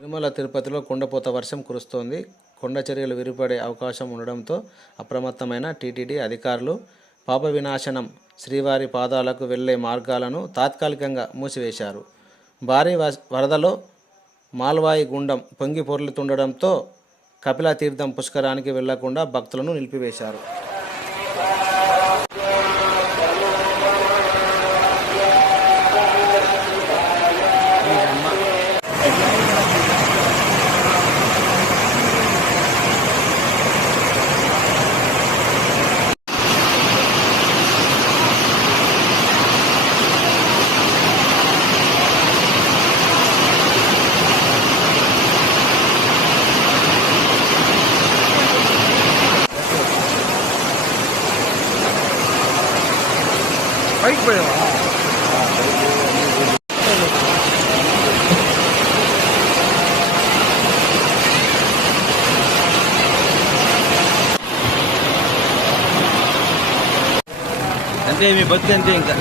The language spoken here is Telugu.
తిరుమల తిరుపతిలో కుండపోత వర్షం కురుస్తోంది. కొండ చర్యలు విరిపడే అవకాశం ఉండడంతో అప్రమత్తమైన టీటీడీ అధికారులు పాప వినాశనం శ్రీవారి పాదాలకు వెళ్ళే మార్గాలను తాత్కాలికంగా మూసివేశారు. భారీ వరదలో మాల్వాయి గుండం పొంగి పొర్లుతుండడంతో కపిలతీర్థం పుష్కరానికి వెళ్ళకుండా భక్తులను నిలిపివేశారు. పైకి పోయావా అంతే మీ భక్తి అంతే ఇంకా